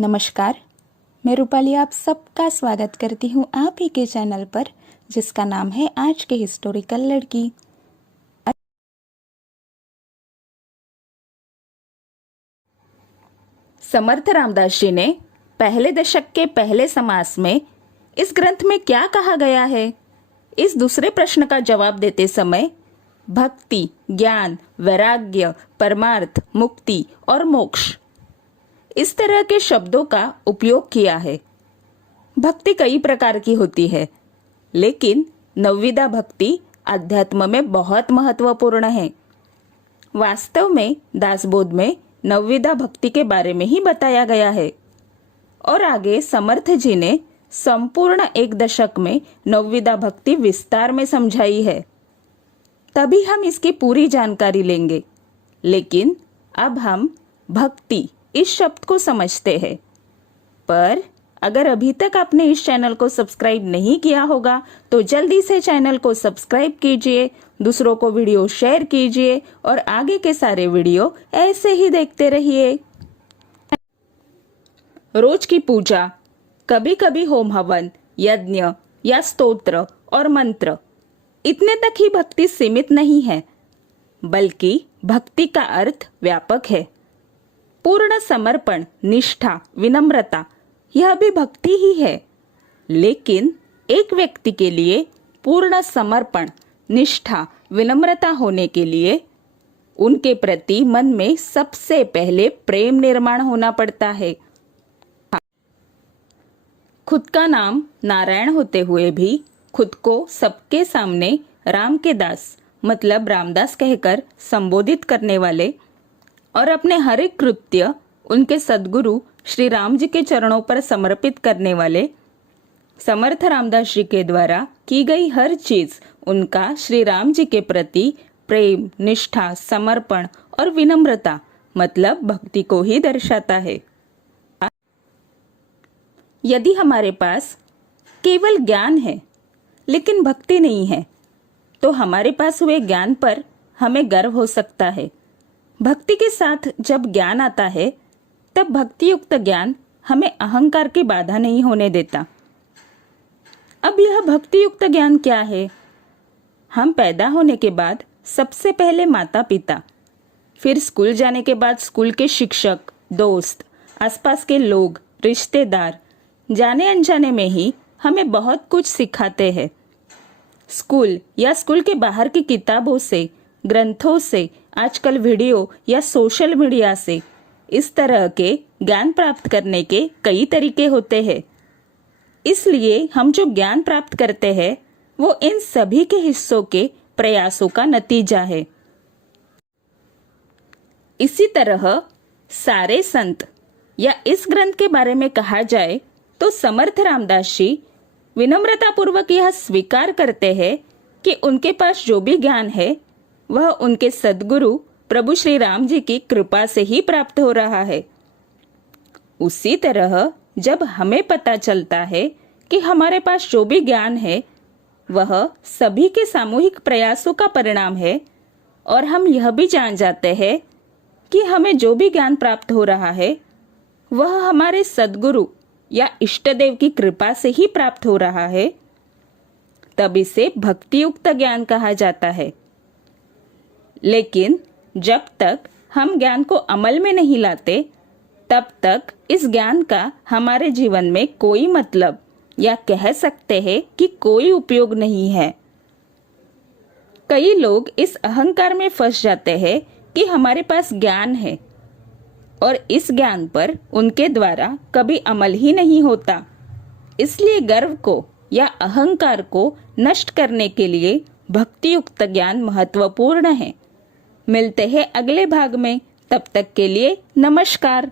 नमस्कार, मैं रूपाली आप सबका स्वागत करती हूँ आप ही के चैनल पर जिसका नाम है आज के हिस्टोरिकल लड़की। समर्थ रामदास जी ने पहले दशक के पहले समास में इस ग्रंथ में क्या कहा गया है, इस दूसरे प्रश्न का जवाब देते समय भक्ति, ज्ञान, वैराग्य, परमार्थ, मुक्ति और मोक्ष इस तरह के शब्दों का उपयोग किया है। भक्ति कई प्रकार की होती है, लेकिन नवविधा भक्ति अध्यात्म में बहुत महत्वपूर्ण है। वास्तव में दासबोध में नवविधा भक्ति के बारे में ही बताया गया है और आगे समर्थ जी ने संपूर्ण एक दशक में नवविधा भक्ति विस्तार में समझाई है। तभी हम इसकी पूरी जानकारी लेंगे, लेकिन अब हम भक्ति इस शब्द को समझते हैं। पर अगर अभी तक आपने इस चैनल को सब्सक्राइब नहीं किया होगा तो जल्दी से चैनल को सब्सक्राइब कीजिए, दूसरों को वीडियो शेयर कीजिए और आगे के सारे वीडियो ऐसे ही देखते रहिए। रोज की पूजा, कभी कभी होम हवन, यज्ञ या स्तोत्र और मंत्र, इतने तक ही भक्ति सीमित नहीं है, बल्कि भक्ति का अर्थ व्यापक है। पूर्ण समर्पण, निष्ठा, विनम्रता, यह भी भक्ति ही है। लेकिन एक व्यक्ति के लिए पूर्ण समर्पण, निष्ठा, विनम्रता होने के लिए उनके प्रति मन में सबसे पहले प्रेम निर्माण होना पड़ता है। खुद का नाम नारायण होते हुए भी खुद को सबके सामने राम के दास मतलब रामदास कहकर संबोधित करने वाले और अपने हर एक कृत्य उनके सद्गुरु श्री राम जी के चरणों पर समर्पित करने वाले समर्थ रामदास जी के द्वारा की गई हर चीज उनका श्री राम जी के प्रति प्रेम, निष्ठा, समर्पण और विनम्रता मतलब भक्ति को ही दर्शाता है। यदि हमारे पास केवल ज्ञान है लेकिन भक्ति नहीं है तो हमारे पास हुए ज्ञान पर हमें गर्व हो सकता है। भक्ति के साथ जब ज्ञान आता है तब भक्ति युक्त ज्ञान हमें अहंकार की बाधा नहीं होने देता। अब यह भक्ति युक्त ज्ञान क्या है? हम पैदा होने के बाद सबसे पहले माता पिता, फिर स्कूल जाने के बाद स्कूल के शिक्षक, दोस्त, आसपास के लोग, रिश्तेदार, जाने अनजाने में ही हमें बहुत कुछ सिखाते हैं। स्कूल या स्कूल के बाहर की किताबों से, ग्रंथों से, आजकल वीडियो या सोशल मीडिया से इस तरह के ज्ञान प्राप्त करने के कई तरीके होते हैं। इसलिए हम जो ज्ञान प्राप्त करते हैं वो इन सभी के हिस्सों के प्रयासों का नतीजा है। इसी तरह सारे संत या इस ग्रंथ के बारे में कहा जाए तो समर्थ रामदास जी विनम्रतापूर्वक यह स्वीकार करते हैं कि उनके पास जो भी ज्ञान है वह उनके सद्गुरु प्रभु श्री राम जी की कृपा से ही प्राप्त हो रहा है। उसी तरह जब हमें पता चलता है कि हमारे पास जो भी ज्ञान है वह सभी के सामूहिक प्रयासों का परिणाम है और हम यह भी जान जाते हैं कि हमें जो भी ज्ञान प्राप्त हो रहा है वह हमारे सद्गुरु या इष्टदेव की कृपा से ही प्राप्त हो रहा है, तब इसे भक्ति युक्त ज्ञान कहा जाता है। लेकिन जब तक हम ज्ञान को अमल में नहीं लाते तब तक इस ज्ञान का हमारे जीवन में कोई मतलब या कह सकते हैं कि कोई उपयोग नहीं है। कई लोग इस अहंकार में फंस जाते हैं कि हमारे पास ज्ञान है और इस ज्ञान पर उनके द्वारा कभी अमल ही नहीं होता। इसलिए गर्व को या अहंकार को नष्ट करने के लिए भक्ति युक्त ज्ञान महत्वपूर्ण है। मिलते हैं अगले भाग में, तब तक के लिए नमस्कार।